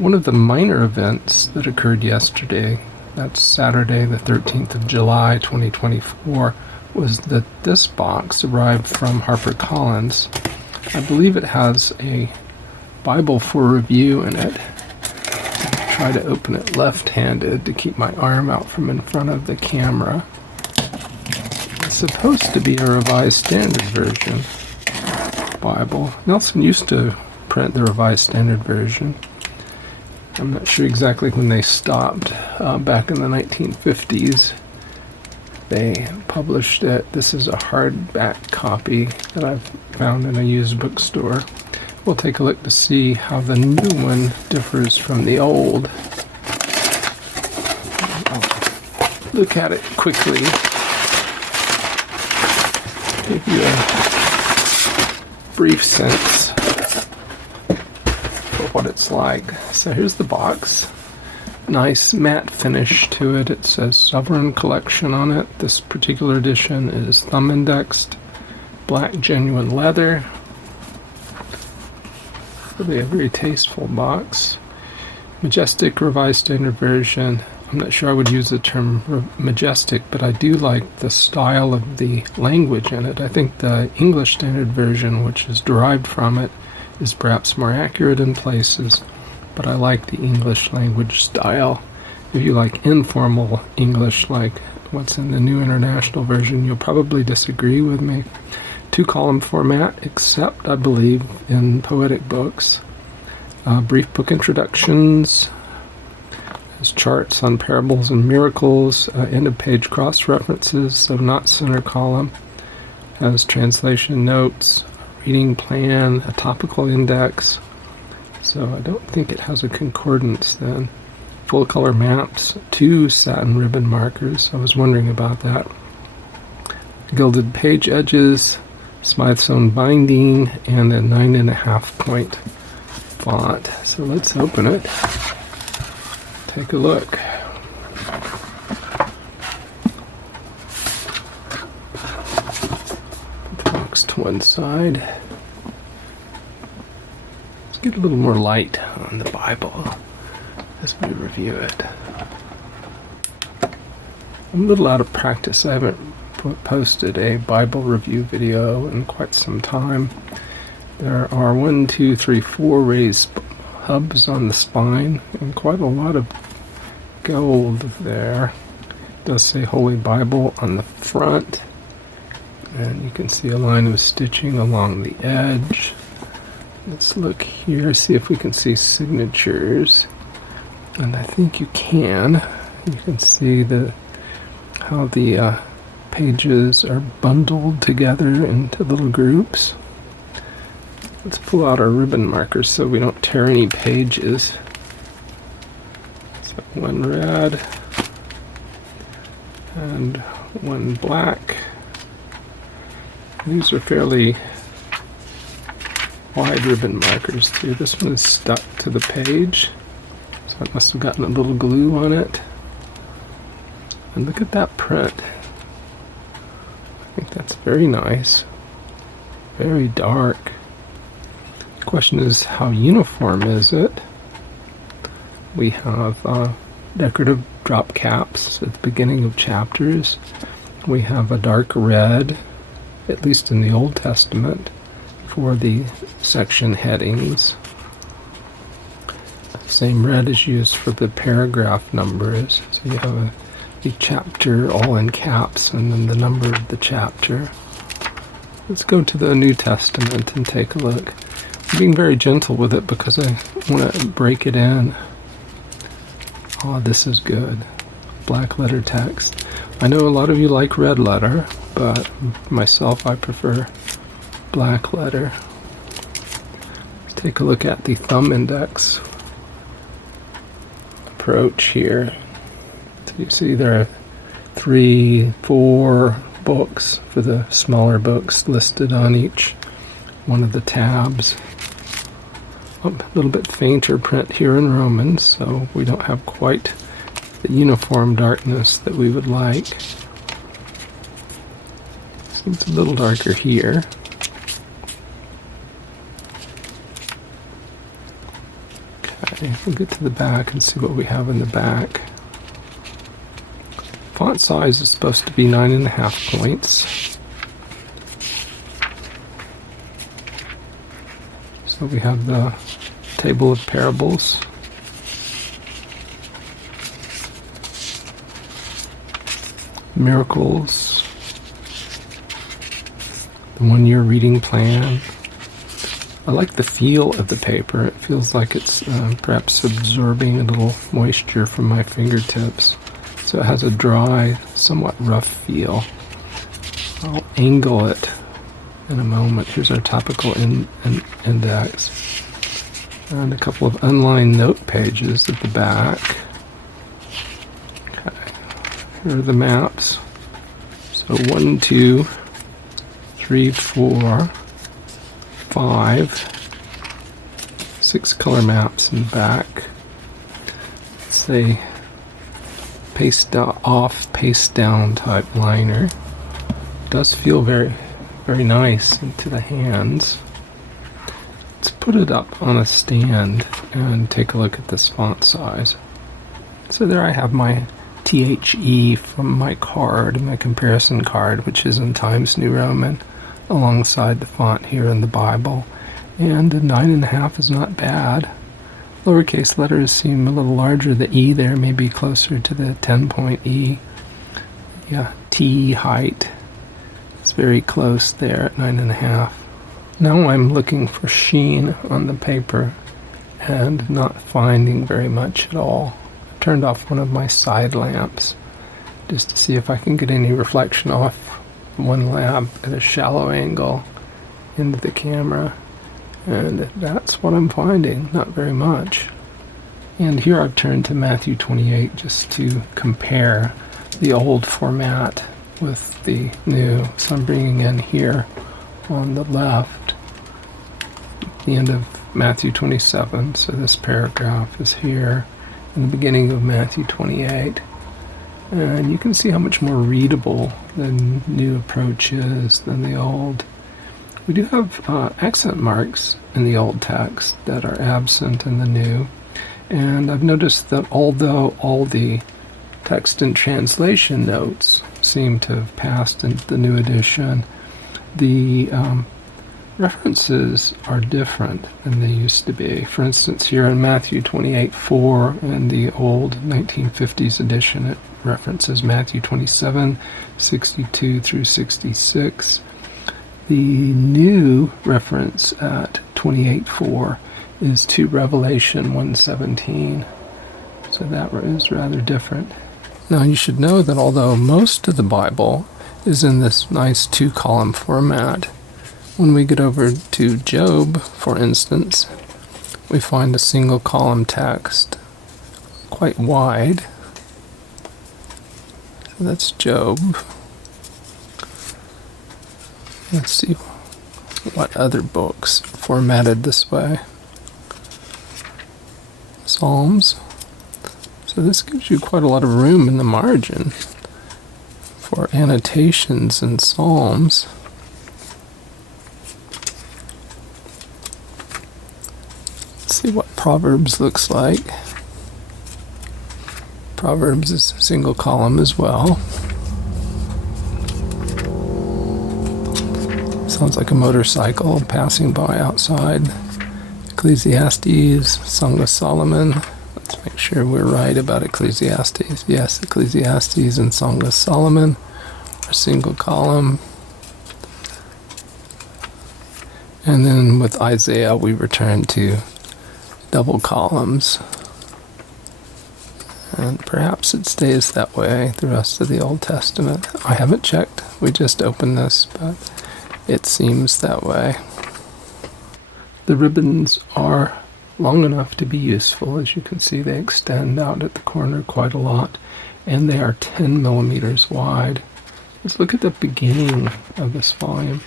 One of the minor events that occurred yesterday, that's Saturday the 13th of July 2024, was that this box arrived from HarperCollins. I believe it has a Bible for review in it. I'll try to open it left-handed to keep my arm out from in front of the camera. It's supposed to be a Revised Standard Version Bible. Nelson used to print the Revised Standard Version. I'm not sure exactly when they stopped. Back in the 1950s, they published it. This is a hardback copy that I've found in a used bookstore. We'll take a look to see how the new one differs from the old. I'll look at it quickly. Give you a brief sense of what it's like. So here's the box. Nice matte finish to it. It says Sovereign Collection on it. This particular edition is thumb indexed, black genuine leather. Really a very tasteful box. Majestic Revised Standard Version. I'm not sure I would use the term majestic, but I do like the style of the language in it. I think the English Standard Version, which is derived from it, is perhaps more accurate in places, but I like the English language style. If you like informal English like what's in the New International Version, you'll probably disagree with me. 2-column format, except I believe in poetic books. Brief book introductions, has charts on parables and miracles, end of page cross references, so not center column, has translation notes, reading plan, a topical index. So I don't think it has a concordance then. Full color maps, 2 satin ribbon markers. I was wondering about that. Gilded page edges, Smythe's own binding, and a 9.5 point font. So let's open it. Take a look. Put the box to one side. Let's get a little more light on the Bible as we review it. I'm a little out of practice. I haven't posted a Bible review video in quite some time. There are 1, 2, 3, 4 raised hubs on the spine and quite a lot of gold there. It does say Holy Bible on the front, and you can see a line of stitching along the edge. Let's look here, see if we can see signatures, and I think you can. You can see how the pages are bundled together into little groups. Let's pull out our ribbon markers so we don't tear any pages. So 1 red and 1 black. These are fairly wide ribbon markers too. This one is stuck to the page, so it must have gotten a little glue on it. And look at that print. I think that's very nice. Very dark. The question is, how uniform is it? We have decorative drop caps at the beginning of chapters. We have a dark red, at least in the Old Testament, for the section headings. Same red is used for the paragraph numbers. So you have the chapter all in caps and then the number of the chapter. Let's go to the New Testament and take a look. I'm being very gentle with it because I want to break it in. Oh, this is good. Black letter text. I know a lot of you like red letter, but myself, I prefer black letter. Let's take a look at the thumb index approach here. So you see there are 3, 4 books for the smaller books listed on each one of the tabs. A little bit fainter print here in Romans, so we don't have quite the uniform darkness that we would like. Seems a little darker here. Okay. Okay, we'll get to the back and see what we have in the back. Font size is supposed to be 9.5 points. So we have the table of parables. Miracles. The 1-year reading plan. I like the feel of the paper. It feels like it's perhaps absorbing a little moisture from my fingertips. So it has a dry, somewhat rough feel. I'll angle it in a moment. Here's our topical index. And a couple of unlined note pages at the back. Okay. Here are the maps. So 1, 2, 3, 4, 5, 6 color maps in the back. It's a paste off, paste down type liner. It does feel very, very nice into the hands. Let's put it up on a stand and take a look at this font size. So there I have my THE from my card, my comparison card, which is in Times New Roman, alongside the font here in the Bible. And the 9.5 is not bad. Lowercase letters seem a little larger. The E there may be closer to the 10-point E. Yeah, T height. It's very close there at 9.5. Now I'm looking for sheen on the paper and not finding very much at all. I turned off one of my side lamps just to see if I can get any reflection off one lamp at a shallow angle into the camera, and that's what I'm finding, not very much. And here I've turned to Matthew 28 just to compare the old format with the new. So I'm bringing in here on the left the end of Matthew 27, so this paragraph is here in the beginning of Matthew 28. And you can see how much more readable the new approach is than the old. We do have accent marks in the old text that are absent in the new. And I've noticed that although all the text and translation notes seem to have passed into the new edition, the references are different than they used to be. For instance, here in Matthew 28:4 in the old 1950s edition, it references Matthew 27:62 through 66. The new reference at 28:4 is to Revelation 1:17. So that is rather different. Now you should know that although most of the Bible is in this nice 2-column format, when we get over to Job, for instance, we find a single column text, quite wide. So that's Job. Let's see what other books are formatted this way. Psalms. So this gives you quite a lot of room in the margin for annotations in Psalms. Let's see what Proverbs looks like. Proverbs is a single column as well. Sounds like a motorcycle passing by outside. Ecclesiastes, Song of Solomon. Let's make sure we're right about Ecclesiastes. Yes, Ecclesiastes and Song of Solomon are single column. And then with Isaiah, we return to double columns. And perhaps it stays that way the rest of the Old Testament. I haven't checked. We just opened this, but it seems that way. The ribbons are long enough to be useful. As you can see, they extend out at the corner quite a lot, and they are 10 millimeters wide. Let's look at the beginning of this volume.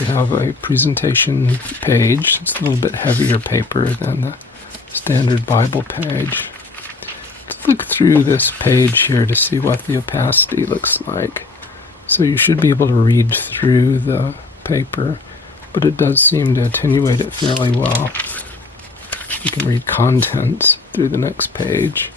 We have a presentation page. It's a little bit heavier paper than the standard Bible page. Let's look through this page here to see what the opacity looks like. So you should be able to read through the paper, but it does seem to attenuate it fairly well. You can read contents through the next page.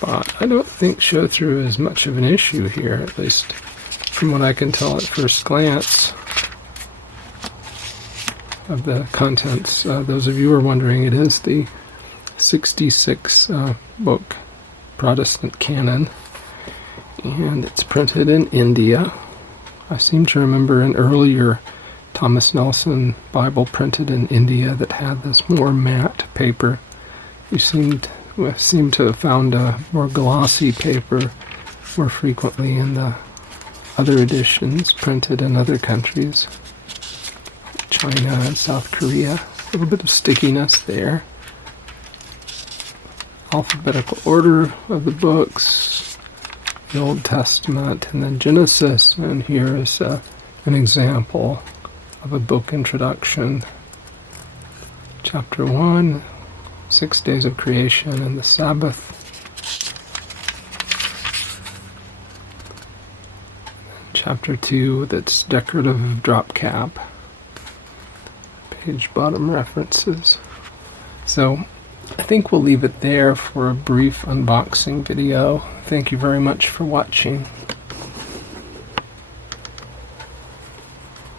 But I don't think show-through is much of an issue here, at least from what I can tell at first glance of the contents. Those of you who are wondering, it is the 66 book Protestant canon, and it's printed in India. I seem to remember an earlier Thomas Nelson Bible printed in India that had this more matte paper. We seem to have found a more glossy paper more frequently in the other editions printed in other countries, China and South Korea. A little bit of stickiness there. Alphabetical order of the books, the Old Testament, and then Genesis. And here is an example of a book introduction. Chapter 1, 6 days of creation and the Sabbath. Chapter 2, that's decorative drop cap. Page bottom references. So I think we'll leave it there for a brief unboxing video. Thank you very much for watching.